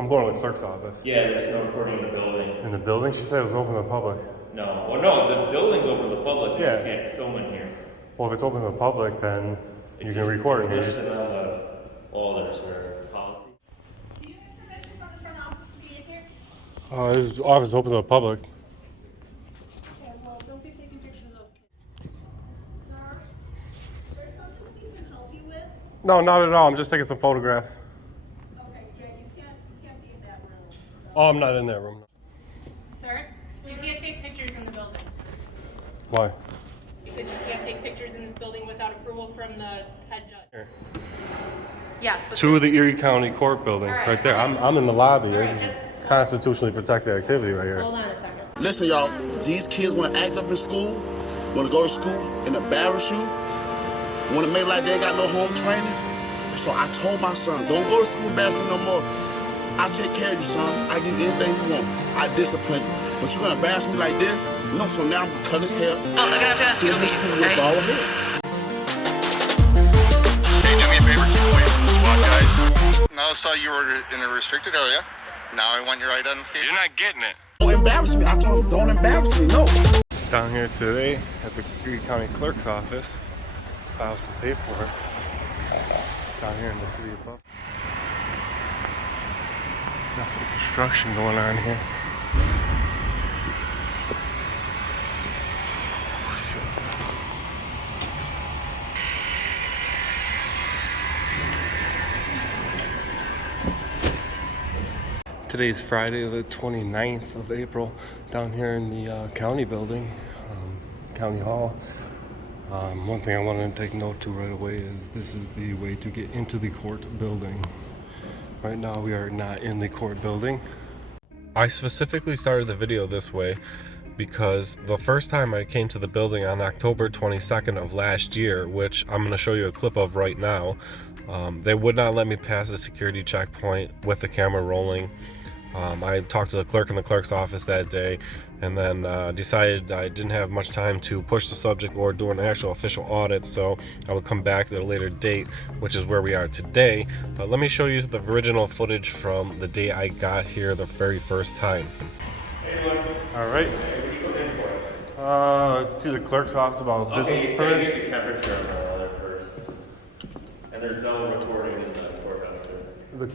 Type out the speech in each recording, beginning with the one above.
I'm going to the clerk's office. Yeah, there's no recording in the building. In the building? She said it was open to the public. No. Well, no, the building's open to the public. You Yeah. just can't film in here. Well, if it's open to the public, then you can record in here. It's listed on the orders or policy. Do you have permission from the front office to be in here? This office is open to the public. Okay, well, don't be taking pictures of those kids. Sir, is there something we can help you with? No, not at all. I'm just taking some photographs. Okay, yeah, you can't be in that room. So. Oh, I'm not in that room. Sir, you can't take pictures in the building. Why? Because you can't take pictures in this building without approval from the head judge. Here. Yes, but To the Erie County Court building, All right. right there. I'm in the lobby. This is just- constitutionally protected activity right here. hold on a second. Listen, y'all, these kids want to act up in school, want to go to school and embarrass you, want to make like they got no home training. So I told my son, don't go to school embarrassing no more. I'll take care of you, son. I give you anything you want. I discipline you. But you're going to embarrass me like this? No, so now I'm going to cut his hair. Oh, they're gonna have to ask you to leave, okay? Bald head. Hey, do me a favor, keep away from the SWAT guys. Now I saw you were in a restricted area. Now I want your identification. You're not getting it. Don't embarrass me. I told him, don't embarrass me. No. Down here today at the Erie County Clerk's office, file some paperwork. Down here in the city of Buffalo. Got some construction going on here. Oh, shit. Today's Friday, the 29th of April, down here in the county building, County Hall. One thing I wanted to take note to right away is this is the way to get into the court building. Right now we are not in the court building. I specifically started the video this way because the first time I came to the building on October 22nd of last year, which I'm going to show you a clip of right now, they would not let me pass the security checkpoint with the camera rolling. I talked to the clerk in the clerk's office that day and then decided I didn't have much time to push the subject or do an actual official audit, so I would come back at a later date, which is where we are today. But let me show you the original footage from the day I got here the very first time. All right. Let's see the clerk's office about business You permit. get your temperature on the letter first. And there's no recording in the courthouse, sir.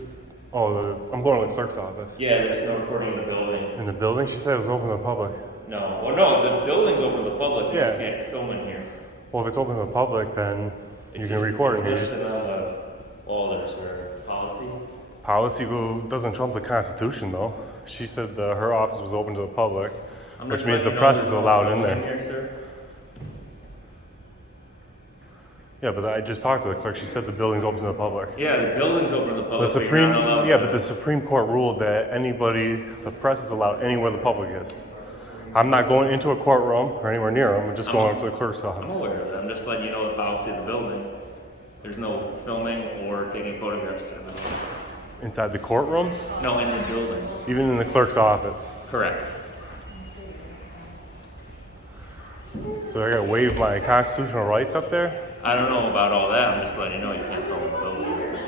I'm going to the clerk's office. Yeah, there's no recording in the building. In the building? She said it was open to the public. No. Well, no, the building's open to the public. You just Yeah. can't film in here. Well, if it's open to the public, then you can record in It's here. listed on the orders or policy. Policy doesn't trump the Constitution, though. She said her office was open to the public, I'm which just means the letting you know press there's is no allowed in film there. here, sir. Yeah, but I just talked to the clerk. She said the building's open to the public. Yeah, the building's open to the public. The but you're not allowed to- but the Supreme Court ruled that the press is allowed anywhere the public is. I'm not going into a courtroom or anywhere near them. I'm just going to the clerk's I'm office. aware of that. I'm just letting you know the policy of the building. There's no filming or taking photographs in the building. Inside the courtrooms, No, in the building. even in the clerk's office. Correct. So I gotta waive my constitutional rights up there? I don't know about all that. I'm just letting you know you can't film in the building.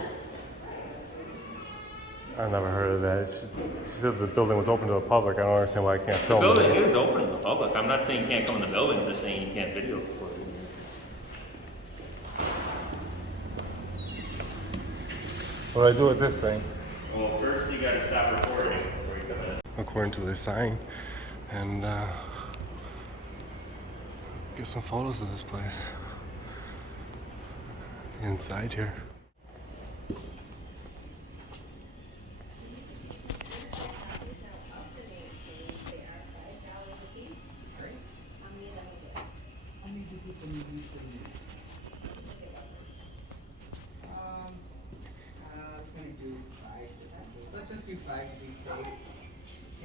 I never heard of that. She said the building was open to the public. I don't understand why I can't The film building it. is open to the public. I'm not saying you can't come in the building. I'm just saying you can't video record. What do I do with this thing? Well, first you gotta stop recording before you come in. According to this sign, and get some photos of this place. Inside here. Let's just do 5 to be safe.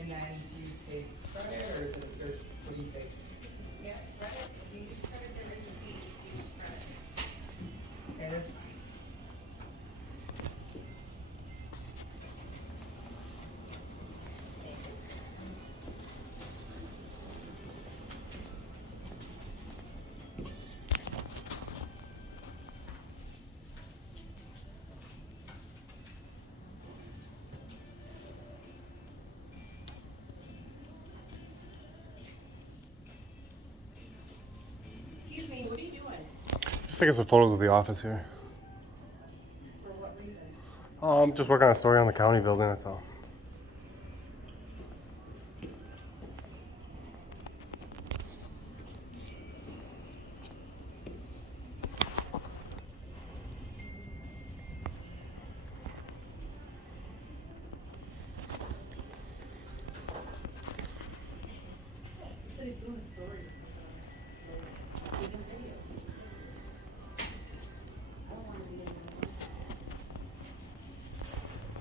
And then do you take credit or is it a search? What do you take? Yeah, credit, if you use credit, there is a fee, if you use credit. Okay, that's fine. Just taking some photos of the office here. For what reason? I'm just working on a story on the county building, that's all.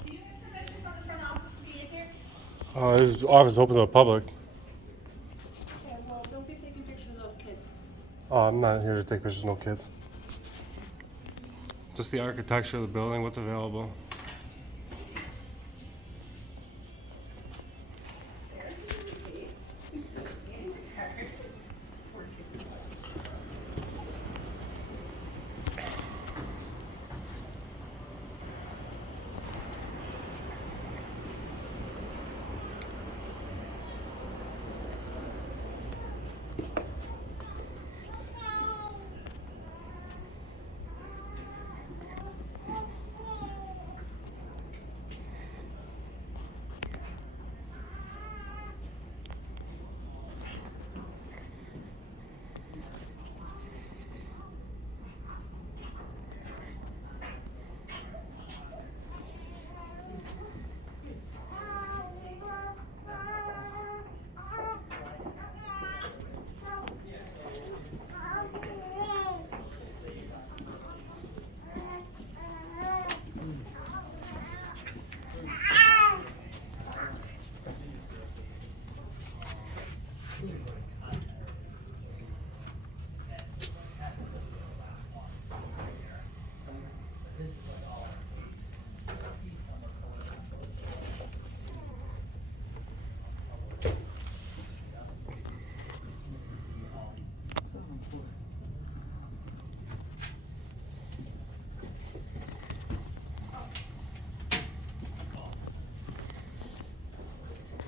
Do you have permission from the front office to be in here? This office is open to the public. Okay, well, don't be taking pictures of those kids. I'm not here to take pictures of no kids. Just the architecture of the building, what's available.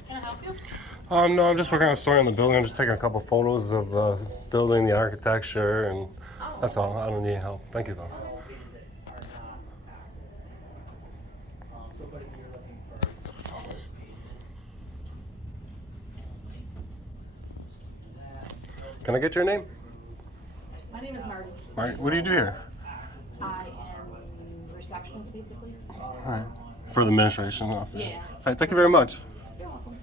Can I help you? No, I'm just working on a story on the building. I'm just taking a couple photos of the building, the architecture, and that's all. I don't need help. Thank you, though. Can I get your name? My name is Marty. Marty, what do you do here? I am receptionist, basically. All right. For the administration, also. Yeah. All right, thank you very much. You're welcome.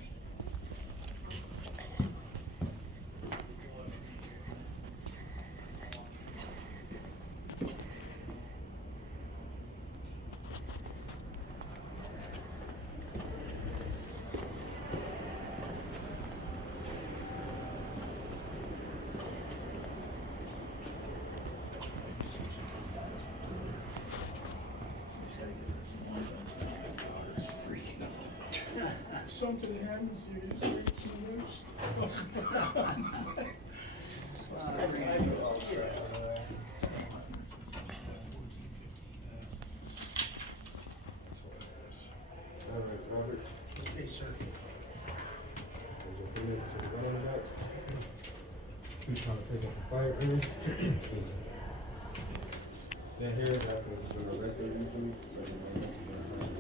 Something happens, you just break loose. Okay, sir. Who's trying to pick up a fire early? That here, that's the rest of this week. So the rest of this week.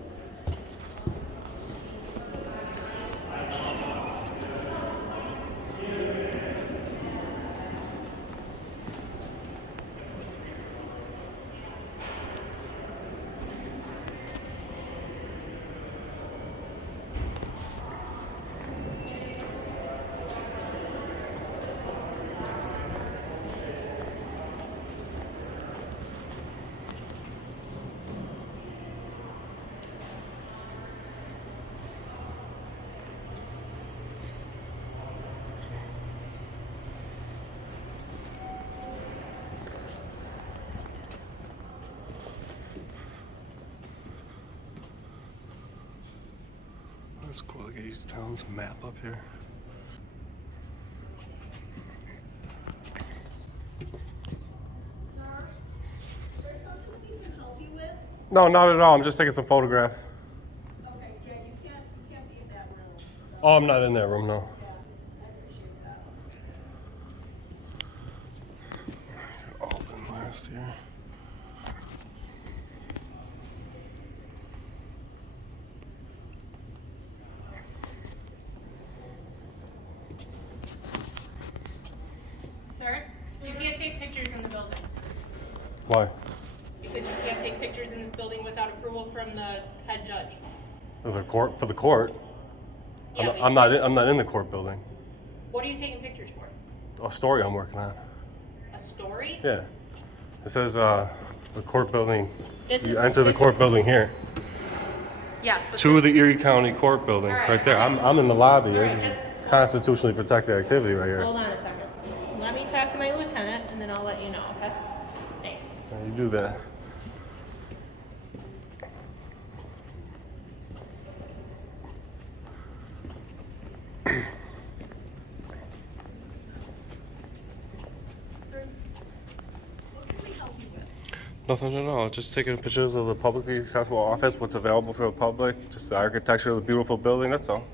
That's cool. Look at each town's map up here. Sir, there's something we can help you with? No, not at all. I'm just taking some photographs. Okay, yeah, you can't be in that room. So, Oh, I'm not in that room, no. yeah, I appreciate that. Alden last year. Why? Because you can't take pictures in this building without approval from the head judge. For the court? For the court? Yeah, but I'm not in the court building. What are you taking pictures for? A story I'm working on. A story? Yeah. It says the court building. This You is- enter the this- court building here. Yes, but To the Erie County Court building, All right. right there. I'm in the lobby. This is just- constitutionally protected activity right here. Hold on a second. Let me talk to my lieutenant, and then I'll let you know, okay? Thanks. You do that. Nothing at all. Just taking pictures of the publicly accessible office, what's available for the public, just the architecture of the beautiful building. That's all.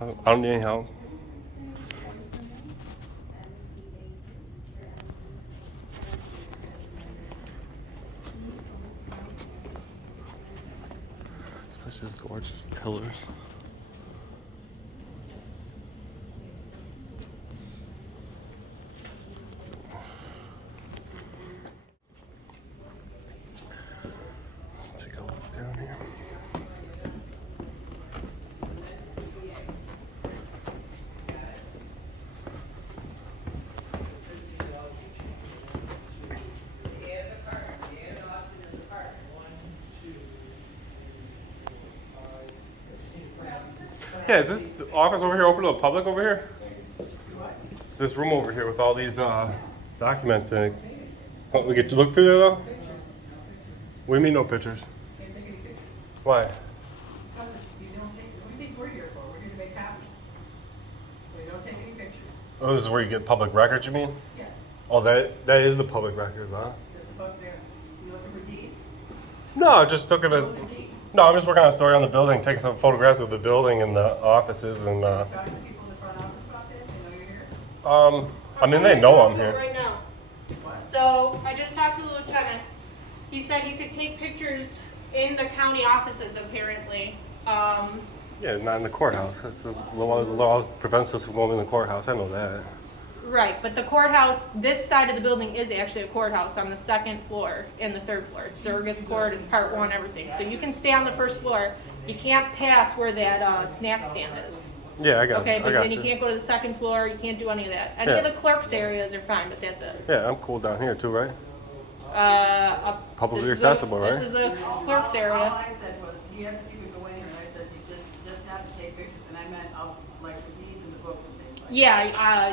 I don't need any help. This place is gorgeous. Pillars. Let's take a look down here. Yeah, is this office over here open to the public over here? This room over here with all these documents in it. Oh, we get to look through there though? What do you mean no pictures? Can't take any pictures. Why? Because you don't take, what do you think we're here for? We're here to make copies. So you don't take any pictures. Oh, this is where you get public records, you mean? Yes. Oh, that is the public records, huh? That's above there. You looking for deeds? No, just looking at. Those are deeds. No, I'm just working on a story on the building, taking some photographs of the building and the offices and. Talk to people in the front office about that? They know you're here? I mean, they know I'm here. Right now. What? So I just talked to the lieutenant. He said you could take pictures in the county offices, apparently. Yeah, not in the courthouse. It's just, the law prevents us from going in the courthouse. I know that. Right, but the courthouse, this side of the building is actually a courthouse on the second floor and the third floor. It's surrogates court, it's part one, everything. So you can stay on the first floor. You can't pass where that snack stand is. Yeah, I got Okay, you. but I got then you can't go to the second floor, you can't do any of that. Any of Yeah. the clerk's areas are fine, but that's it. Yeah, I'm cool down here too, right? Publicly This is a- accessible, right? This is a clerk's All area. I said was, he asked if you could go in here, and I said, you just have to take pictures, and I meant, like, the deeds and the books and things like that. Yeah,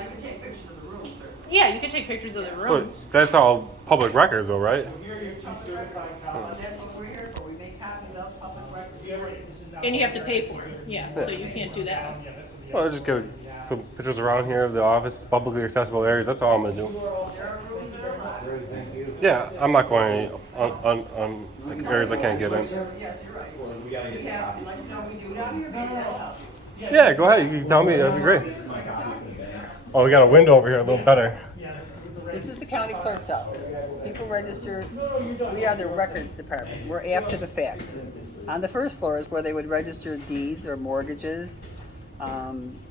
You can take pictures of the room, certainly. yeah, you can take pictures of the But rooms. that's all public records, though, right? That's what we're here for, we make copies of public records. And you have to pay for them, yeah, so you can't do that. Well, I'll just get some pictures around here of the office, publicly accessible areas. That's all I'm gonna do. There are rooms that are locked. Yeah, I'm not going on like areas I can't get in. Yes, you're right. We have, like, no, we do down here, maybe that'll help. Yeah, go ahead. You can tell me. That'd be great. Oh, we got a window over here, a little better. This is the county clerk's office. People register, we are the records department. We're after the fact. On the first floor is where they would register deeds or mortgages,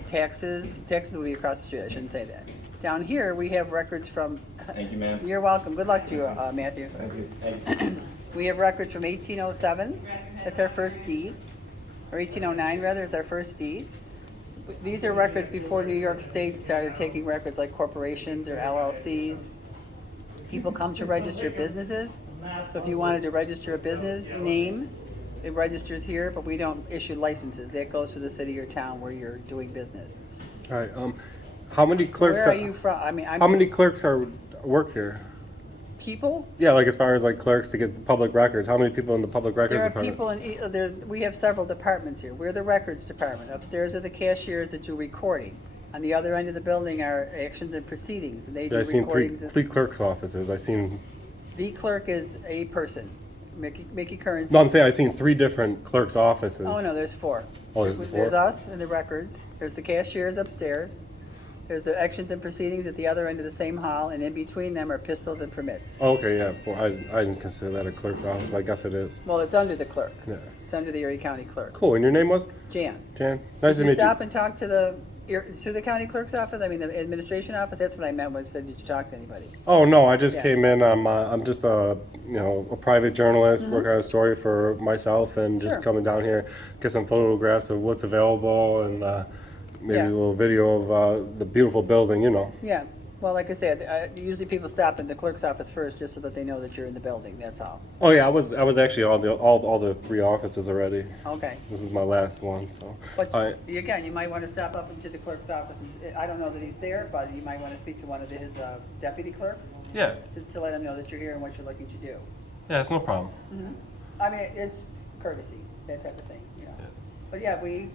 taxes. Taxes would be across the street, I shouldn't say that. Down here, we have records from. Thank you, ma'am. You're welcome. Good luck to you, Matthew. Thank you. Thank you. We have records from 1807. That's our first deed. Or 1809, rather, is our first deed. These are records before New York State started taking records like corporations or LLCs. People come to register businesses. So if you wanted to register a business name, it registers here, but we don't issue licenses. That goes to the city or town where you're doing business. All right. How many clerks? Where are you from? I mean, How many clerks work here? people? Yeah, like as far as like clerks to get the public records. How many people in the public records There are department? people we have several departments here. We're the records department. Upstairs are the cashiers that do recording. On the other end of the building are actions and proceedings, and they do Yeah, I seen recordings. three clerks' offices. I seen. The clerk is a person. Mickey Kearns. No, I'm saying I seen 3 different clerks' offices. Oh, no, there's 4. Oh, there's 4? There's us and the records. There's the cashiers upstairs. There's the actions and proceedings at the other end of the same hall, and in between them are pistols and permits. Oh, okay, yeah. Well, I didn't consider that a clerk's office, but I guess it is. Well, it's under the clerk. Yeah. It's under the Erie County clerk. Cool. And your name was? Jan. Jan. Nice Did to you meet stop and talk to the To the county clerk's office, I mean, the administration office, that's what I meant was, did you talk to anybody? Oh no, I just Yeah. came in. I'm just a a private journalist working on a story for myself, and just Sure. coming down here, get some photographs of what's available, and maybe Yeah. a little video of the beautiful building. Yeah, well, like I said, usually people stop at the clerk's office first just so that they know that you're in the building, that's all. Oh yeah, I was actually all the 3 offices already. Okay. This is my last one, so. But I- again, you might want to stop up into the clerk's office, and I don't know that he's there, but you might want to speak to one of his deputy clerks yeah, to let him know that you're here and what you're looking to do. yeah, it's no problem. I mean, it's courtesy, that type of thing, Yeah. But yeah, we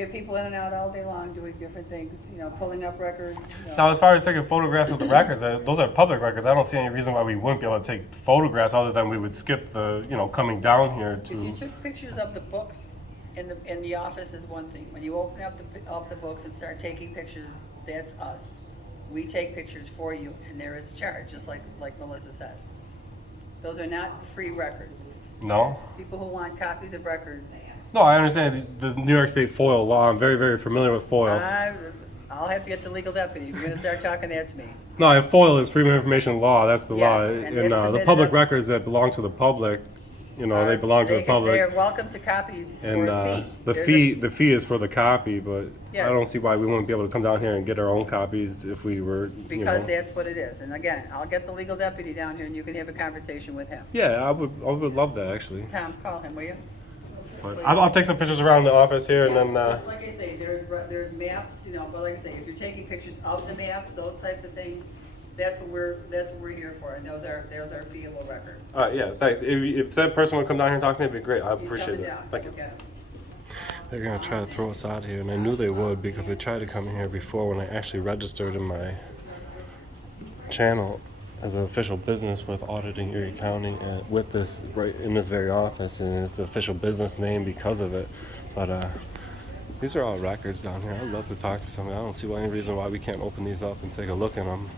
have people in and out all day long doing different things, pulling up records. Now, as far as taking photographs of the records, those are public records. I don't see any reason why we wouldn't be able to take photographs other than we would skip the, coming down here If you to. took pictures of the books in the office is one thing. When you open up the books and start taking pictures, that's us. We take pictures for you, and there is a charge, just like Melissa said. Those are not free records. No? People who want copies of records, No, I understand the New York State FOIL law. I'm very, very familiar with FOIL. I'll have to get the legal deputy. You're going to start talking that to me. No, and FOIL is Freedom of Information Law. That's the Yes, law. and And it's the submitted public as- records that belong to the public, they belong to the They public. are welcome to copies And for a fee. the There's fee the fee is for the copy, but Yes. I don't see why we wouldn't be able to come down here and get our own copies if we were. Because that's what it is. And again, I'll get the legal deputy down here and you can have a conversation with him. Yeah, I would love that actually. Tom, call him, will you? But I'll take some pictures around the office here, and then. Just like I say, there's maps, but like I say, if you're taking pictures of the maps, those types of things, that's what we're here for, and those are feeable records. Yeah, thanks. If that person would come down here and talk to me, it'd be great. I He's appreciate coming it. down. Thank you. Look at him. They're gonna try to throw us out here, and I knew they would because they tried to come in here before when I actually registered in my channel as an official business with Auditing Erie County with this right in this very office, and it's the official business name because of it. But these are all records down here. I'd love to talk to somebody. I don't see any reason why we can't open these up and take a look at them,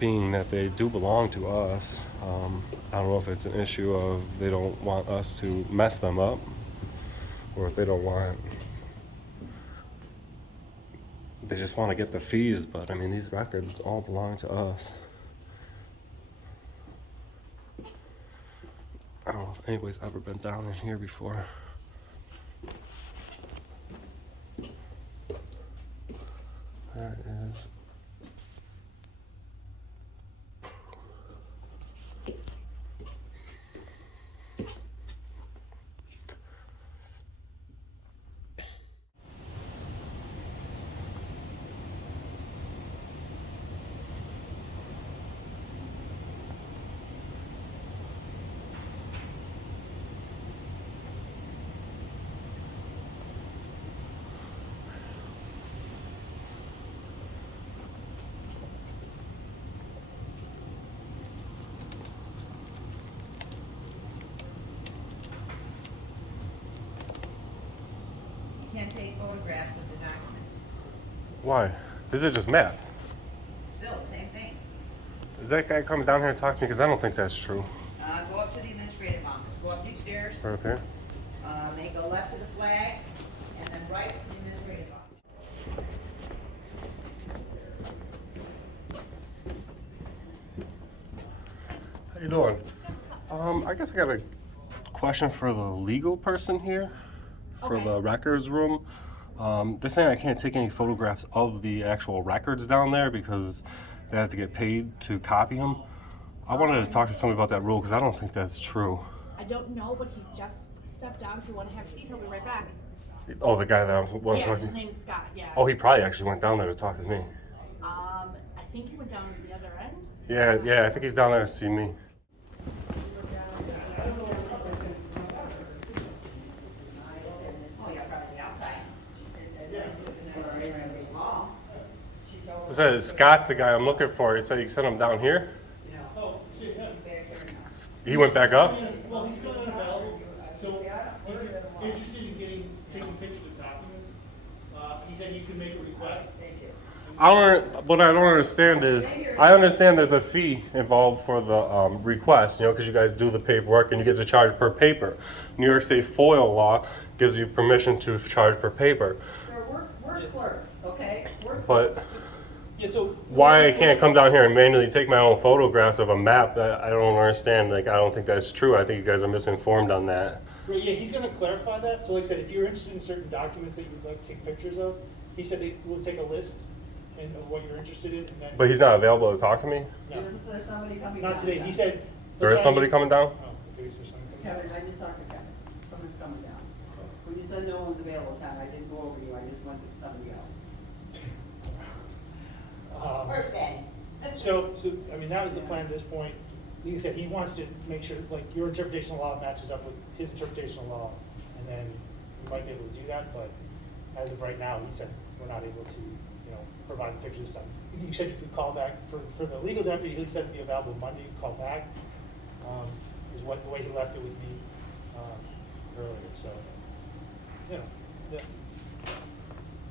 being that they do belong to us. I don't know if it's an issue of they don't want us to mess them up, or if they don't want, they just want to get the fees. But I mean, these records all belong to us. I don't know if anybody's ever been down in here before. There it is. Can't take photographs of the document. Why? These are just maps. Still, same thing. Is that guy coming down here and talking to me? Because I don't think that's true. Go up to the administrative office, go up these stairs, Right up here? make a left to the flag, and then right to the administrative office. How you doing? I guess I got a question for the legal person here, for the records room. They're saying I can't take any photographs of the actual records down there because they have to get paid to copy them. I wanted to talk to somebody about that rule because I don't think that's true. I don't know, but he just stepped out. If you want to have a seat, he'll be right back. Oh, the guy that I want to Yeah, talk his to? name is Scott, yeah. Oh, he probably actually went down there to talk to me. I think he went down to the other end. Yeah, I think he's down there to see me. Oh, yeah, probably outside. What's that? Scott's the guy I'm looking for. He said he sent him down here. He went back up? Well, he's still unavailable, so if you're interested in taking pictures of documents, he said you can make a request. What I don't understand is, I understand there's a fee involved for the request, because you guys do the paperwork and you get to charge per paper. New York State FOIL law gives you permission to charge per paper. So we're We're clerks, okay? We're But clerks. Yeah, so. why I can't come down here and manually take my own photographs of a map, I don't understand. Like, I don't think that's true. I think you guys are misinformed on that. Right, yeah, he's gonna clarify that. So like I said, if you're interested in certain documents that you'd like to take pictures of, he said they will take a list and of what you're interested in, and then. But he's not available to talk to me? No, There's somebody coming not down. today. He said. There is somebody coming down? Oh, okay, is there somebody coming down? Kevin, I just talked to Kevin. Someone's coming down. When you said no one's available, Tom, I didn't go over you. I just went to somebody else. Where's Betty? So, I mean, that was the plan at this point. Like I said, he wants to make sure, like, your interpretation of law matches up with his interpretation of law, and then we might be able to do that, but as of right now, he said we're not able to, provide the pictures this time. You said you could call back, for the legal deputy, he said it'd be available Monday, you could call back, is the way he left it with me, earlier, so, yeah.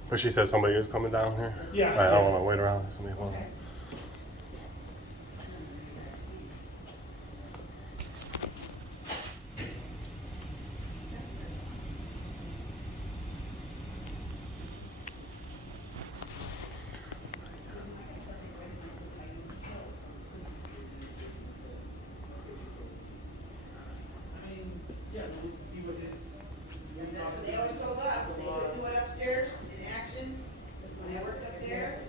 But she said somebody is coming down here? Yeah. I don't want to wait around if somebody wasn't. They always told us, they couldn't do it upstairs in actions, when I worked up there.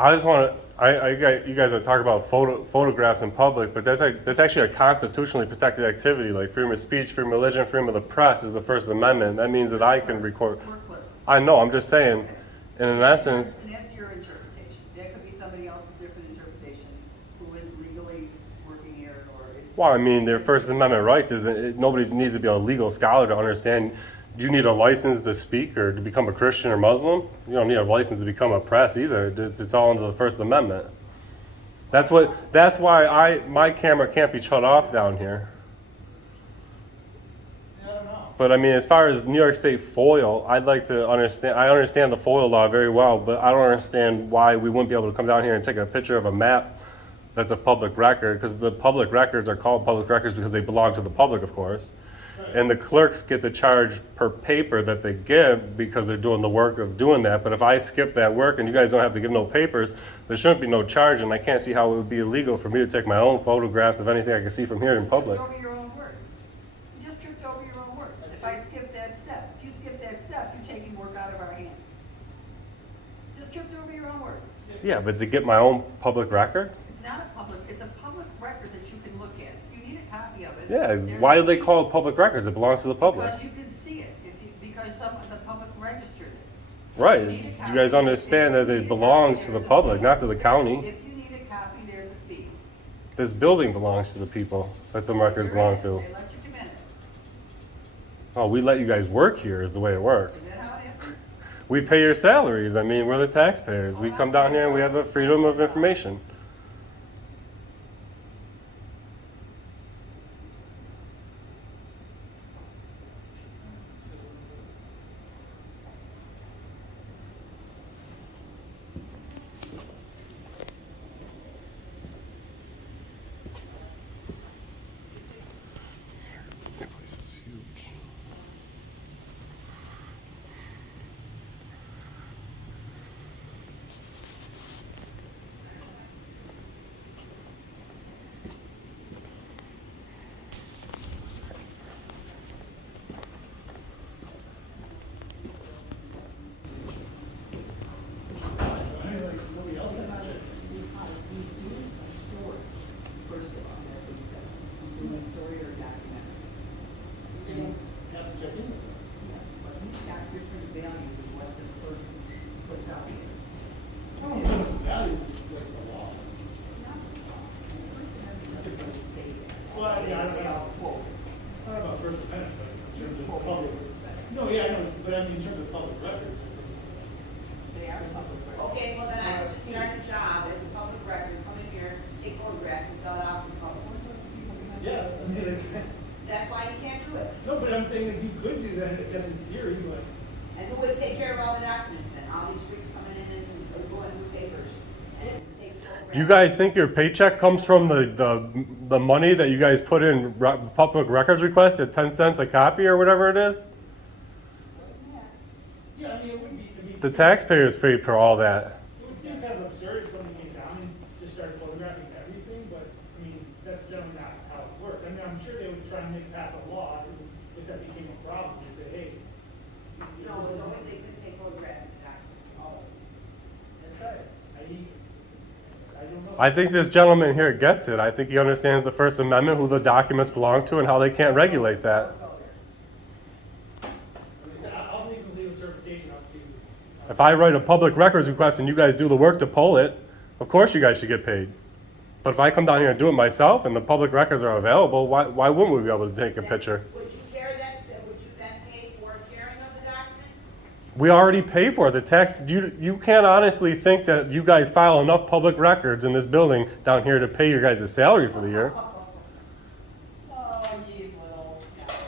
I just want to, you guys are talking about photographs in public, but that's actually a constitutionally protected activity, like freedom of speech, freedom of religion, freedom of the press is the First Amendment. That means that I can record. We're clerks. I know, I'm just saying, and in essence. And that's your interpretation. That could be somebody else's different interpretation who is legally working here or is. Well, I mean, their First Amendment rights nobody needs to be a legal scholar to understand. Do you need a license to speak or to become a Christian or Muslim? You don't need a license to become a press either. It's all under the First Amendment. That's why my camera can't be shut off down here. But I mean, as far as New York State FOIL, I'd like to understand. I understand the FOIL law very well, but I don't understand why we wouldn't be able to come down here and take a picture of a map that's a public record, because the public records are called public records because they belong to the public, of course. And the clerks get the charge per paper that they give because they're doing the work of doing that. But if I skip that work and you guys don't have to give no papers, there shouldn't be no charge, and I can't see how it would be illegal for me to take my own photographs of anything I can see from here in public. You just tripped over your own words. You just tripped over your own words. If I skip that step, if you skip that step, you're taking work out of our hands. Just tripped over your own words. Yeah, but to get my own public records? It's not a public, it's a public record that you can look at. If you need a copy of it. Yeah, there's why a do they fee. call it public records? It belongs to the public. Because you can see it, because the public registered it. Right. If you need a You copy, guys understand that it belongs to the public, not to the county. If you need a copy, there's a fee. This building belongs to the people that the records belong to. They let you come in. Oh, we let you guys work here is the way it works. Is that how it happens? We pay your salaries. I mean, we're the taxpayers. We come down here and we have the freedom of information. That place is huge. First of all, that's what he said. He's doing a story or a documentary. Have to check in with them. Yes, but he's got different values of what the clerk puts out here. I don't know if the value is like the law. It's not the law. The First Amendment doesn't really say that. Well, yeah, I don't They know. all quote. I don't know about First Amendment, but in terms of Quote public. is better. No, yeah, I know, but I mean, in terms of public records. They are public records. Okay, well then I could start a job as a public record, come in here, take photographs and sell it out to the public. Yeah. I mean, That's why you can't do it. no, but I'm saying that you could do that, I guess in theory, but. And who would take care of all the documents then? All these freaks coming in and going through papers and take. You guys think your paycheck comes from the money that you guys put in public records requests at 10 cents a copy or whatever it is? Yeah, I mean, it would be, The taxpayers pay for all that. it would seem kind of absurd if somebody came down and just started photographing everything, but, I mean, that's generally not how it works. I mean, I'm sure they would try and pass a law if that became a problem, and say, hey. No, as long as they can take photographic documents, always. That's right. I don't know. I think this gentleman here gets it. I think he understands the First Amendment, who the documents belong to, and how they can't regulate that. I'll leave the legal interpretation up to. If I write a public records request and you guys do the work to pull it, of course you guys should get paid. But if I come down here and do it myself and the public records are available, why wouldn't we be able to take a picture? Would you care that, would you then pay for carrying of the documents? We already pay for it. The tax. You can't honestly think that you guys file enough public records in this building down here to pay your guys' salary for the year. Oh, you little coward.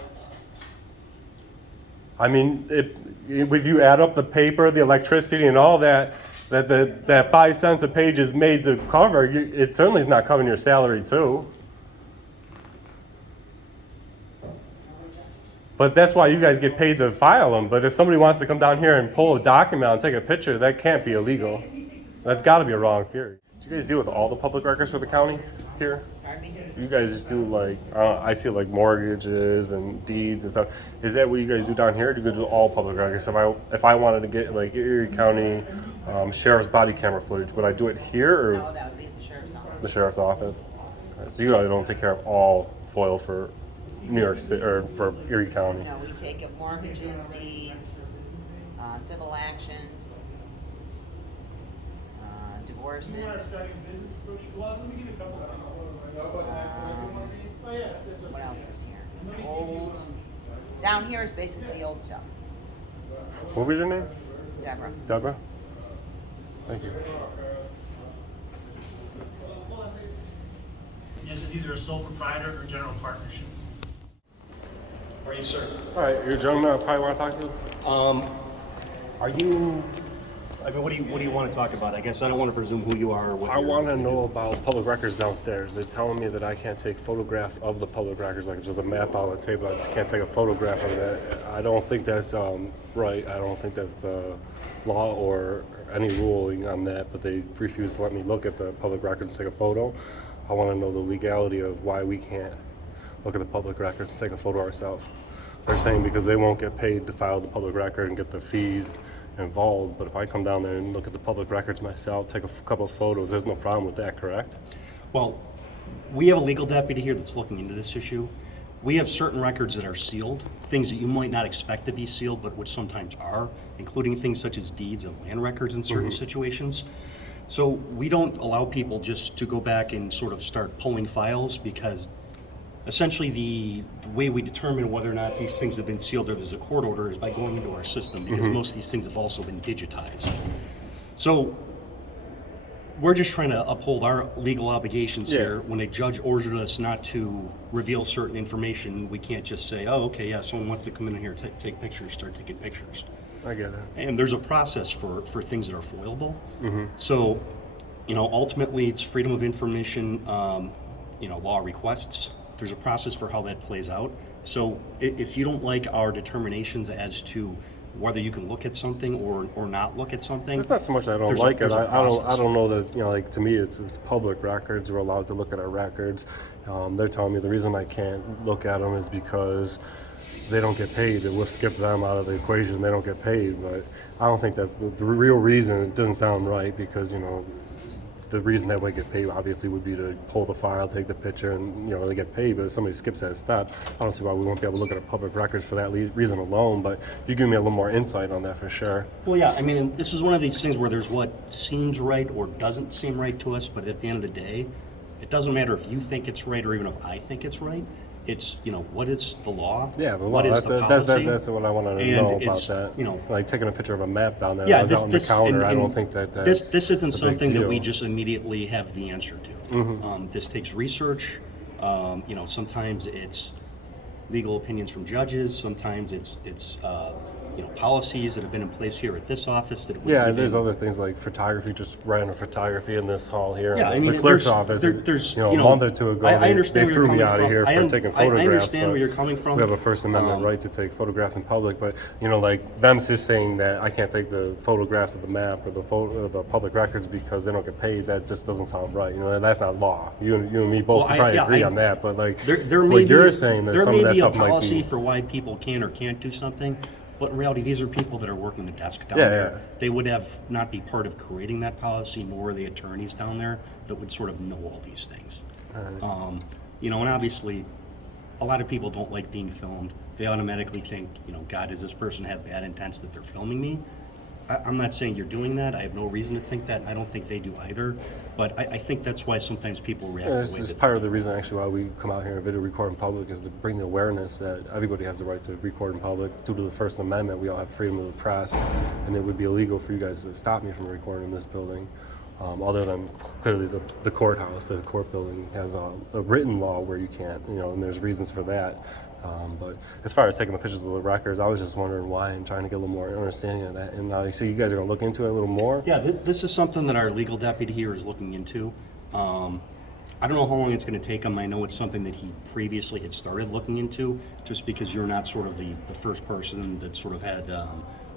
I mean, if you add up the paper, the electricity, and all that 5 cents a page is made to cover, it certainly is not covering your salary too. But that's why you guys get paid to file them. But if somebody wants to come down here and pull a document out and take a picture, that can't be illegal. That's got to be a wrong theory. Do you guys deal with all the public records for the county here? You guys just do like, I see like mortgages and deeds and stuff. Is that what you guys do down here? Or do you guys do all public records? If I wanted to get like Erie County sheriff's body camera footage, would I do it here or No, that would be at the sheriff's office. the sheriff's office? Okay, so you really don't take care of all FOIL for New York City or for Erie County. No, we take up mortgages, deeds, civil actions, divorces. What else is here? Old. Down here is basically old stuff. What was your name? Deborah. Deborah? Thank you. Is it either a sole proprietor or general partnership? Are you, sir? All right, you're a gentleman I probably want to talk to? Are you? I mean, what do you want to talk about? I guess I don't want to presume who you are. Or what I want to know about public records downstairs. They're telling me that I can't take photographs of the public records, like just a map on the table. I just can't take a photograph of that. I don't think that's right. I don't think that's the law or any ruling on that, but they refuse to let me look at the public records and take a photo. I want to know the legality of why we can't look at the public records and take a photo ourselves. They're saying because they won't get paid to file the public record and get the fees involved, but if I come down there and look at the public records myself, take a couple of photos, there's no problem with that, correct? Well, we have a legal deputy here that's looking into this issue. We have certain records that are sealed, things that you might not expect to be sealed, but which sometimes are, including things such as deeds and land records in certain situations. So we don't allow people just to go back and sort of start pulling files, because essentially the way we determine whether or not these things have been sealed or there's a court order is by going into our system, because most of these things have also been digitized. So we're just trying to uphold our legal obligations here. When a judge ordered us not to reveal certain information, we can't just say, oh, okay, yeah, someone wants to come in here, take pictures, start taking pictures. I get it. And there's a process for things that are foilable. So, ultimately it's freedom of information, law requests. There's a process for how that plays out. So if you don't like our determinations as to whether you can look at something or not look at something. It's not so much that I don't like it. I don't know that, like, to me it's public records. We're allowed to look at our records. They're telling me the reason I can't look at them is because they don't get paid. We'll skip them out of the equation. They don't get paid. But I don't think that's the real reason. It doesn't sound right, because, the reason that we get paid obviously would be to pull the file, take the picture, and they get paid. But if somebody skips that step, I don't see why we won't be able to look at our public records for that reason alone. But you give me a little more insight on that for sure. Well, yeah, I mean, and this is one of these things where there's what seems right or doesn't seem right to us, but at the end of the day, it doesn't matter if you think it's right or even if I think it's right. It's, what is the law? Yeah, the law. What is the policy? That's what I want to know about that. Like taking a picture of a map down there. Yeah, out on the counter. I don't think that this isn't something that we just immediately have the answer to. This takes research. Sometimes it's legal opinions from judges. Sometimes it's policies that have been in place here at this office that Yeah, and there's other things like photography, just random photography in this hall here. Yeah, I the mean, clerk's there's- office, there's, a month or two ago, I they understand where threw you're me coming out of from. here for taking photographs. I understand but where you're coming from. We have a First Amendment right to take photographs in public, but, like, them just saying that I can't take the photographs of the map or the public records because they don't get paid, that just doesn't sound right. That's not law. You and me both probably agree on that, but, like, there may what you're be, saying that there some may of that be a stuff might policy be... for why people can or can't do something, but in reality, these are people that are working the desk down Yeah, there. yeah. They would have not be part of creating that policy, nor are the attorneys down there that would sort of know all these things. Right. And obviously, a lot of people don't like being filmed. They automatically think, God, does this person have bad intents that they're filming me? I'm not saying you're doing that. I have no reason to think that. I don't think they do either. But I think that's why sometimes people react This the way is that part of the reason actually why we come out here and video record in public, is to bring the awareness that everybody has the right to record in public. Due to the First Amendment, we all have freedom of the press, and it would be illegal for you guys to stop me from recording in this building. Other than clearly the courthouse, the court building has a written law where you can't, and there's reasons for that. But as far as taking the pictures of the records, I was just wondering why and trying to get a little more understanding of that. And you see you guys are going to look into it a little more? Yeah, this is something that our legal deputy here is looking into. I don't know how long it's going to take him. I know it's something that he previously had started looking into, just because you're not sort of the first person that sort of had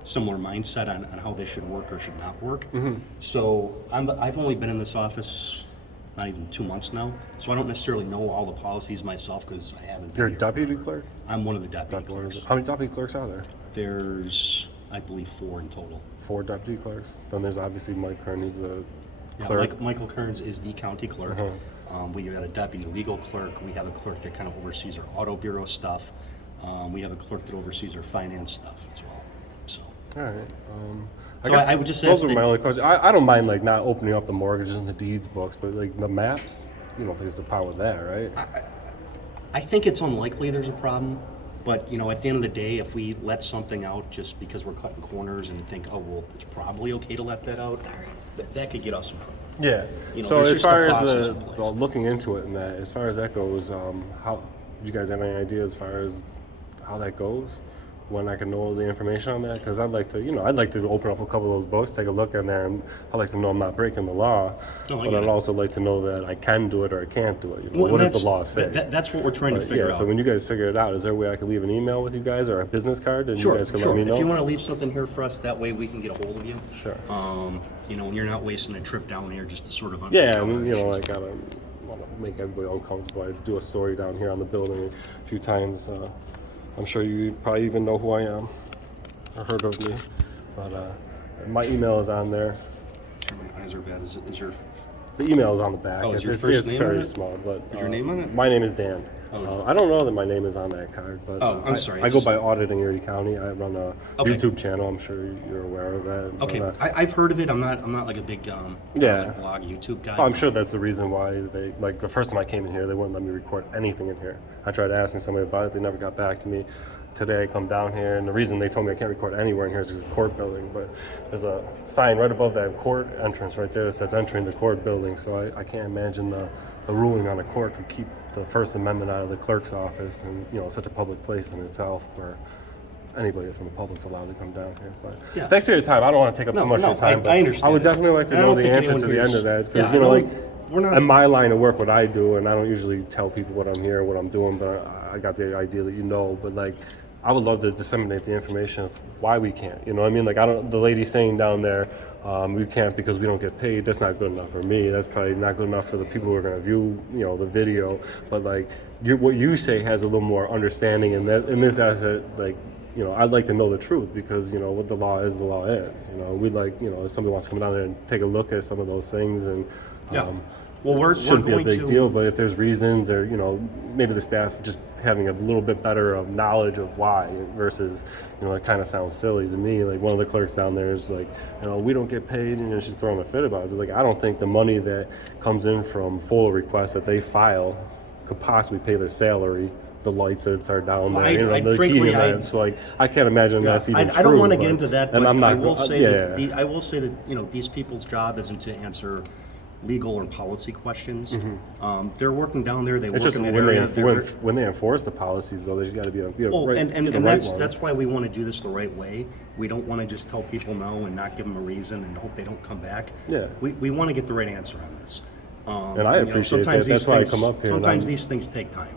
similar mindset on how this should work or should not work. Mm-hmm. So I've only been in this office not even 2 months now, so I don't necessarily know all the policies myself because I haven't been You're a here. deputy clerk? I'm one of the deputy clerks. How many deputy clerks are there? There's, I believe, 4 in total. 4 deputy clerks? Then there's obviously Mike Kern, who's the Yeah, clerk. Michael Kearns is the county clerk. Uh-huh. We got a deputy legal clerk. We have a clerk that kind of oversees our auto bureau stuff. We have a clerk that oversees our finance stuff as well. So. All right. So guess I would just those ask are my that- only questions. I don't mind like not opening up the mortgages and the deeds books, but like the maps, you don't think there's a problem with that, right? I think it's unlikely there's a problem, but at the end of the day, if we let something out just because we're cutting corners and think, oh well, it's probably okay to let that out, that could get us in trouble. Yeah. So there's as just a far as process the in place. looking into it and that, as far as that goes, how do you guys have any idea as far as how that goes? When I can know the information on that, because I'd like to open up a couple of those books, take a look in there, and I'd like to know I'm not breaking the law. But I'd also like to know that I can do it or I can't do it. Well, what and does the law say? That's what we're trying to figure out. So when you guys figure it out, is there a way I can leave an email with you guys or a business card, and Sure, you guys can sure. let me know? If you want to leave something here for us, that way we can get a hold of you. Sure. And you're not wasting a trip down here just to sort of Yeah, I mean, I gotta make everybody uncomfortable. I do a story down here on the building a few times. I'm sure you probably even know who I am or heard of me, but my email is on there. My eyes are bad. Is your The email is on the back. Oh, is your it's first name on very it? small, but Is your name on it? My name is Dan. Oh. I don't know that my name is on that card, but I'm sorry. I go by Audit in Erie County. I run a Okay. YouTube channel. I'm sure you're aware of that. Okay, But, I've heard of it. I'm not like a big blog YouTube guy. I'm sure that's the reason why they, like, the first time I came in here, they wouldn't let me record anything in here. I tried asking somebody about it, they never got back to me. Today I come down here, and the reason they told me I can't record anywhere in here is there's a court building, but there's a sign right above that court entrance right there that says entering the court building, so I can't imagine the ruling on the court could keep the First Amendment out of the clerk's office, and such a public place in itself where anybody from the public's allowed to come down here. But Yeah. thanks for your time. I don't want to take up too much of your time, but I understand. I would definitely like to And I know don't the think answer anyone to the here's- end of that, because Yeah, I don't- we're not- in my line of work, what I do, and I don't usually tell people what I'm here, what I'm doing, but I got the idea that but like, I would love to disseminate the information of why we can't. You know what I mean? Like, the lady saying down there, we can't because we don't get paid. That's not good enough for me. That's probably not good enough for the people who are going to view, the video. But like, what you say has a little more understanding, and that in this asset, like, I'd like to know the truth, because what the law is, we'd like, if somebody wants to come down there and take a look at some of those things, and well, we're shouldn't be a going big to deal, but if there's reasons, or maybe the staff just having a little bit better of knowledge of why, versus it kind of sounds silly to me. Like, one of the clerks down there is like, we don't get paid, and she's throwing a fit about it. Like, I don't think the money that comes in from full requests that they file could possibly pay their salary. The lights that are down there, the heating events. Like, I can't imagine that's even true. I don't want to get into that, but and I'm not, I will say that these people's job isn't to answer legal or policy questions. They're working down there. They work It's just in that when area. when they enforce the policies, though, there's got to be Well, right, and the right that's ones. that's why we want to do this the right way. We don't want to just tell people no and not give them a reason and hope they don't come back. Yeah. We want to get the right answer on this. And I appreciate that. That's why I come up here. Sometimes these things take time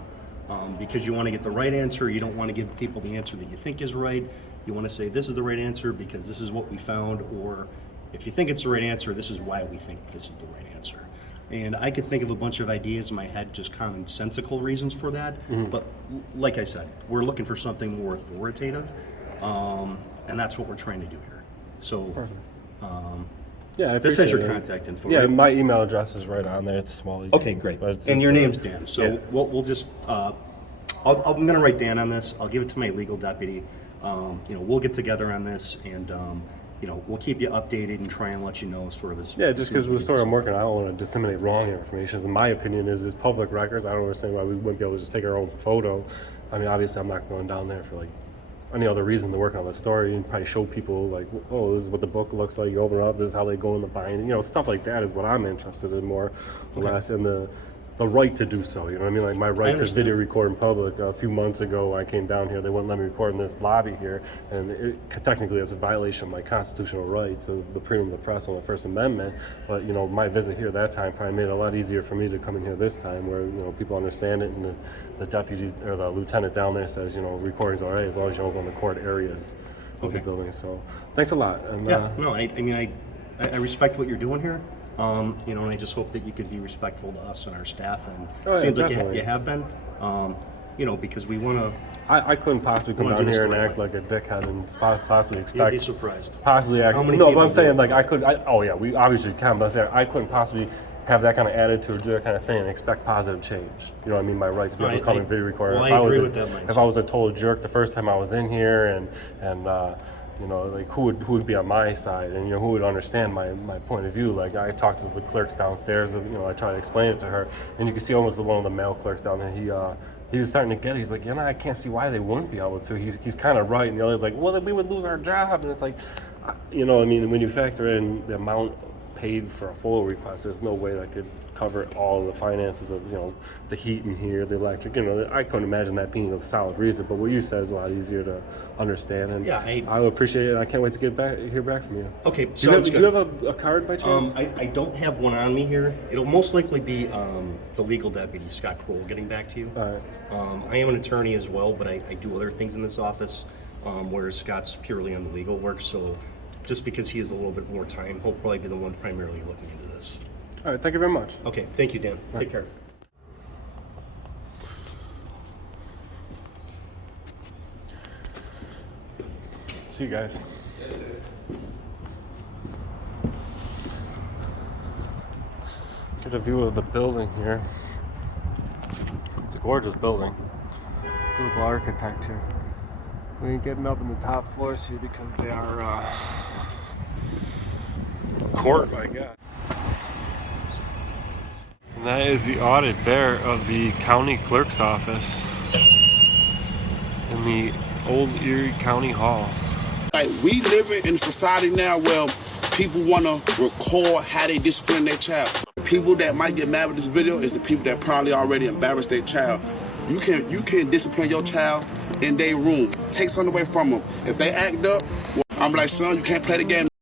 because you want to get the right answer. You don't want to give people the answer that you think is right. You want to say this is the right answer because this is what we found, or if you think it's the right answer, this is why we think this is the right answer. And I could think of a bunch of ideas in my head, just commonsensical reasons for that. But like I said, we're looking for something more authoritative, and that's what we're trying to do here. So, yeah, I this has your appreciate it. contact info. Yeah, right? my email address is right on there. It's small. Okay, great. But And your name's Dan. So yeah. we'll just, I'm going to write Dan on this. I'll give it to my legal deputy. We'll get together on this and, we'll keep you updated and try and let you know sort of as. Yeah, just because of the story I'm working on, I don't want to disseminate wrong information. In my opinion, is public records. I don't understand why we wouldn't be able to just take our own photo. I mean, obviously, I'm not going down there for like any other reason to work on the story and probably show people like, oh, this is what the book looks like. You open it up, this is how they go in the binding. Stuff like that is what I'm interested in more or less, and the right to do so. You know what I mean? Like my right to video record in public. A few months ago, I came down here. They wouldn't let me record in this lobby here, and technically, it's a violation of my constitutional rights of the freedom of the press and the First Amendment. But my visit here that time probably made it a lot easier for me to come in here this time, where people understand it, and the deputies or the lieutenant down there says recording's all right as long as you don't go in the court areas of the building. So thanks a lot. And, I respect what you're doing here. And I just hope that you could be respectful to us and our staff, and it seems like you have been, because we want to. I couldn't possibly come down here and act like a dickhead and possibly expect. You'd be surprised. Possibly act. No, but I'm saying like we obviously can, but I'm saying I couldn't possibly have that kind of attitude or do that kind of thing and expect positive change. You know what I mean? My right to be able to come and video record. Well, I agree with that mindset. If I was a total jerk the first time I was in here and like who would be on my side, and who would understand my point of view. Like I talked to the clerks downstairs, I tried to explain it to her, and you can see almost one of the male clerks down there. He was starting to get it. He's like, I can't see why they wouldn't be able to. He's kind of right, and the other's like, well, then we would lose our job. And it's like, when you factor in the amount paid for a photo request, there's no way that could cover all the finances of the heat in here, the electric. I couldn't imagine that being a solid reason. But what you said is a lot easier to understand, and I would appreciate it. I can't wait to hear back from you. Okay, do you have a card by chance? I don't have one on me here. It'll most likely be the legal deputy, Scott Kroll, getting back to you. All right. I am an attorney as well, but I do other things in this office, whereas Scott's purely on the legal work. So just because he has a little bit more time, he'll probably be the one primarily looking into this. All right, thank you very much. Okay, thank you, Dan. Take care. See you guys. Get a view of the building here. It's a gorgeous building. Beautiful architect here. We ain't getting up in the top floors here because they are court, I guess. And that is the audit there of the county clerk's office in the old Erie County Hall. Like, we live in a society now where people want to record how they discipline their child. The people that might get mad with this video is the people that probably already embarrassed their child. You can discipline your child in their room. Take something away from them. If they act up, I'm like, son, you can't play the game.